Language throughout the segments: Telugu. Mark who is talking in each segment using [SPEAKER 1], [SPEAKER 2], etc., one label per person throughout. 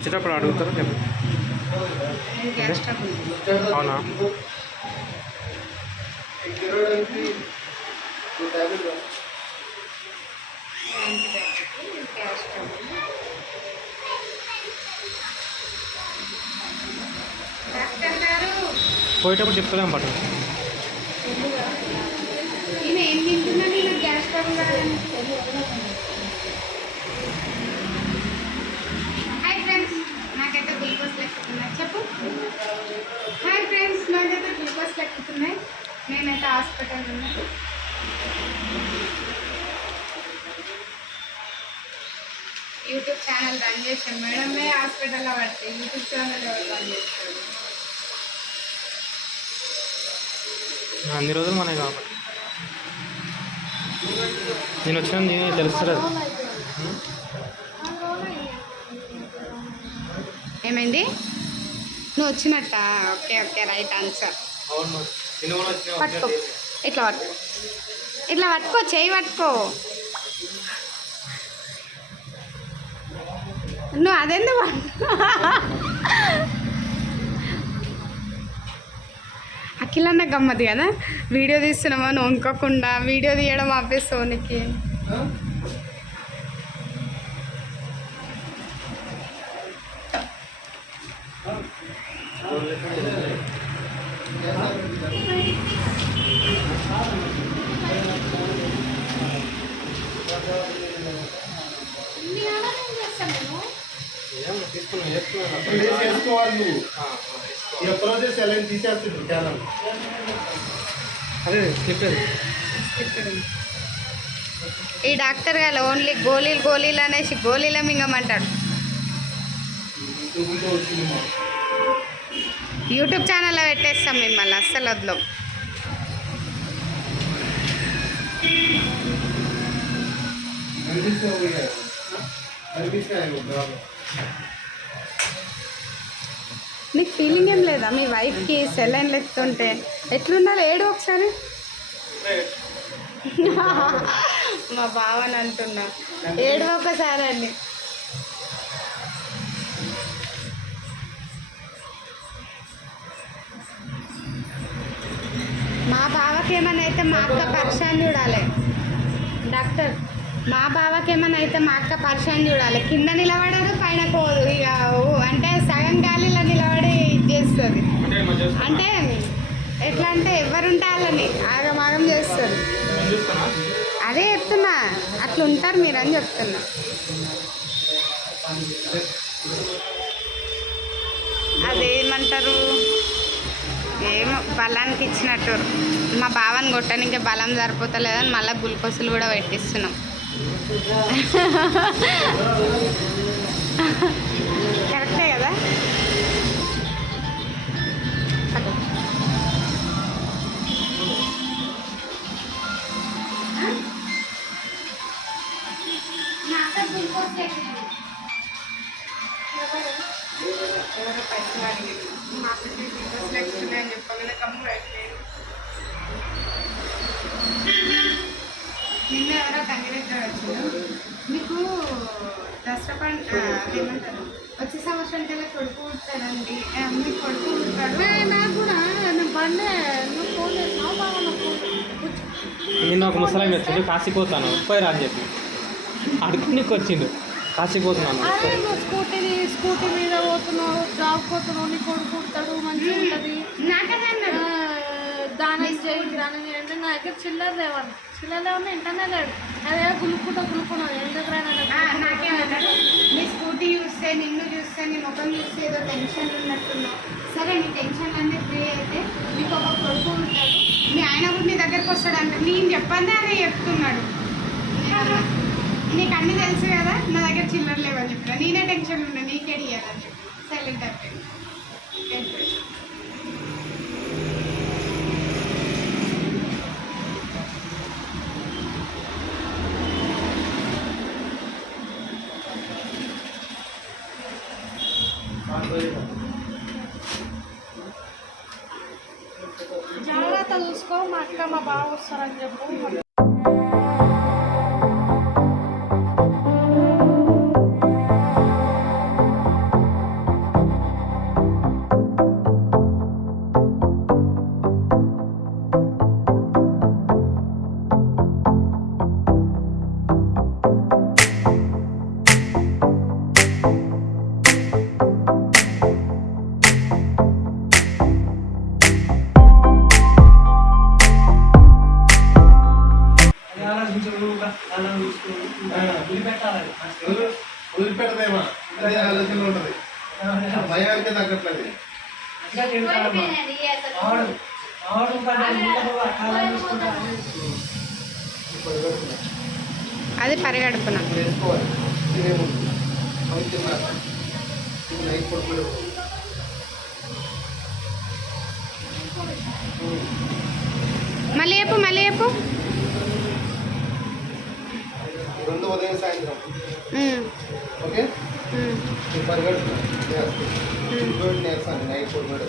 [SPEAKER 1] వచ్చేటప్పుడు అడుగుతారు? అవునా? పోయేటప్పుడు చెప్తాం పట్టు.
[SPEAKER 2] హాస్పిటల్ ఉన్నా యూట్యూబ్ ఛానల్ రన్ చేశాను మేడమే హాస్పిటల్లో పడితే యూట్యూబ్ ఛానల్ ఎవరు రన్ చేస్తారు?
[SPEAKER 1] అన్ని రోజులు మనకి కాబట్టి. నేను వచ్చిన నేను తెలుస్తుంది
[SPEAKER 2] ఏమైంది? నువ్వు వచ్చినట్ట? Okay okay right answer.
[SPEAKER 1] అవును.
[SPEAKER 2] పట్టుకో. ఇట్లా పట్టుకో. ఇట్లా పట్టుకో చేయి పట్టుకో. నువ్వు అదెందుకు పట్టు అఖిలన్న గమ్మది కదా? వీడియో తీస్తున్నామా? నువ్వు వంకకుండా వీడియో తీయడం ఆపేస్తావు నీకు?
[SPEAKER 3] నువ్వు ఈ ఒక్క రోజే సెలైన్
[SPEAKER 1] అదే
[SPEAKER 2] ఈ డాక్టర్ గారు ఓన్లీ గోళీలు గోళీలు అనేసి గోళీల మింగమంటాడు యూట్యూబ్ ఛానల్లో పెట్టేస్తాం మిమ్మల్ని అస్సలు వదలం.
[SPEAKER 3] కనిపిస్తే పోయి మీకు
[SPEAKER 2] నీకు ఫీలింగ్ ఏం లేదా? మీ వైఫ్కి సెలైన్ లెక్తుంటే ఎట్లున్నారు? ఏడు ఒకసారి? మా బావని అంటున్నా. ఏడు ఒకసారి అండి. మా బావకి ఏమైనా అయితే మా అక్క పక్షాన్ని చూడాలి. డాక్టర్. మా బావకి ఏమైనా అయితే మా అక్క పరిశాన్ చూడాలి. కింద నిలబడరు పైన పోదు. ఇక అంటే సగం గాలిలో నిలబడి ఇది చేస్తుంది.
[SPEAKER 1] అంటే
[SPEAKER 2] ఎట్లా అంటే ఎవరుంటే వాళ్ళని ఆగమాగం చేస్తారు.
[SPEAKER 1] చూస్తానా
[SPEAKER 2] అదే చెప్తున్నా. అట్లా ఉంటారు మీరు అని చెప్తున్నా. అదేమంటారు? ఏమో బలానికి ఇచ్చినట్టు. మా బావని కొట్టడానికి బలం సరిపోతలేదని మళ్ళీ గ్లూకోజులు కూడా పెట్టిస్తున్నాం. కరెక్టే కదా? ఎవరో? పైసలు అడిగారు? మా అక్కకి గ్లూకోజ్ లేకుండా అని చెప్పగానే కమ్ము పెట్టలేదు నిన్న ఎవరో కంగిరెడ్డి వచ్చారు మీకు దసరా పండుగ అదేమంటారు వచ్చే సంవత్సరం కల్లా కొడుకు మీకు కొడుకు నాకు కూడా నేను బండే నువ్వు ఫోన్ చేసినావు బాగా నాకు
[SPEAKER 1] నిన్న ఒక ముసలాం వచ్చిండు కాశీపోతాను. పోయిరా అని చెప్పి. అడుగునికి వచ్చిండు. కాశీపోతున్నాను.
[SPEAKER 4] అదే నువ్వు స్కూటీ స్కూటీ మీద పోతున్నావు జాబ్ పోతున్నావు నీ కొడుకు మంచిగా ఉంటుంది.
[SPEAKER 2] నాకనే అన్నాడు
[SPEAKER 4] దానం చేయండి నా దగ్గర చిల్లర లేవన్న. చిల్లర లేవన్నా ఇంటనే లేడు అదే గులుక్కుంటా గులుక్కున్నావు ఎందుకు
[SPEAKER 2] ఆ, నాకేమన్నాడు నీ స్కూటీ చూస్తే నిన్ను చూస్తే నీ ముఖం చూస్తే ఏదో టెన్షన్ ఉన్నట్టున్నావు. సరే నీ టెన్షన్ అన్నీ ఫ్రీ అయితే నీకు ఒక కొడుకు ఉంటాడు. మీ ఆయన కూడా నీ దగ్గరకు వస్తాడు అంటే నేను చెప్పండి అని చెప్తున్నాడు. నీకు అన్నీ తెలుసు కదా నా దగ్గర చిల్లర లేవని చెప్పిన. నేనే టెన్షన్ ఉన్నా నీకే ఇవ్వాలని చెప్పి. సైలెంట్ అయిపోయింది
[SPEAKER 4] చూసుకో మా అక్క మా బావ వస్తారని చెప్పు
[SPEAKER 3] వదిలిపెట్టాలని. వదిలిపెట్టదేమా. ఆలోచన ఉంటుంది.
[SPEAKER 2] అది పరిగడుపున మళ్ళీ చెప్పు మళ్ళీ చెప్పు.
[SPEAKER 3] ఉదయం సాయంత్రం. ఓకే? నేర్చాను నైట్ పడుకునే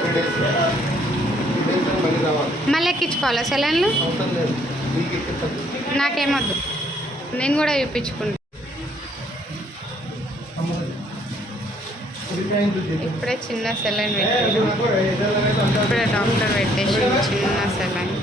[SPEAKER 3] త్రీ డేస్. త్రీ డేస్ మళ్ళీ రావాలి.
[SPEAKER 2] మళ్ళీ ఎక్కించుకోవాలా సెలైన్లు?
[SPEAKER 3] అవసరం లేదు. మీకు ఎక్కిస్తాను
[SPEAKER 2] నాకేమొద్దు. నేను కూడా చూపించుకుంటా ఇప్పుడే చిన్న సెలైన్ పెట్టి ఇప్పుడే డాక్టర్ పెట్టేసి చిన్న సెలైన్.